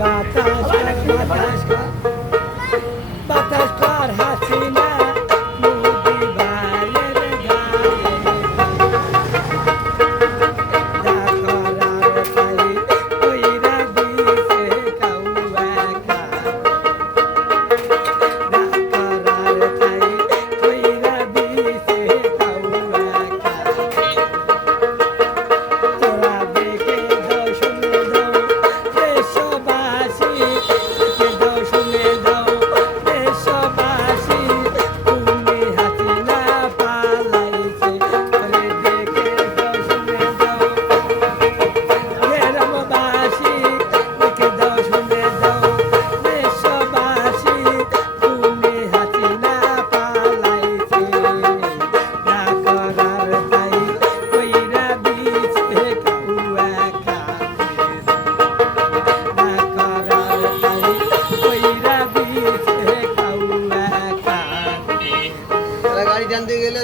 বাতাস বাতাস বাতাস কর হাসিনা মুদি ভাইয়ের গায়ে ডাকরার তাই কইরা দিছে কাউয়া কা ডাকরার তাই কইরা দিছে কাউয়া কা তোরা দেখে দাও শুনে দাও দেশবাসী দেখে দাও শুনে দাও দেশবাসী তুমি হাসিনা পালাইছে ওরে দেখে দাও শুনে দাও গ্রামবাসী দেখে দাও শুনে দাও দেশবাসী তুমি হাসিনা পালাইছে ডাকরার তাই কইরা দিছে কাউয়া কাছে ডাকরার তাই কইরা দিছে কাউয়া কাছে গাড়ি টানতে গেলে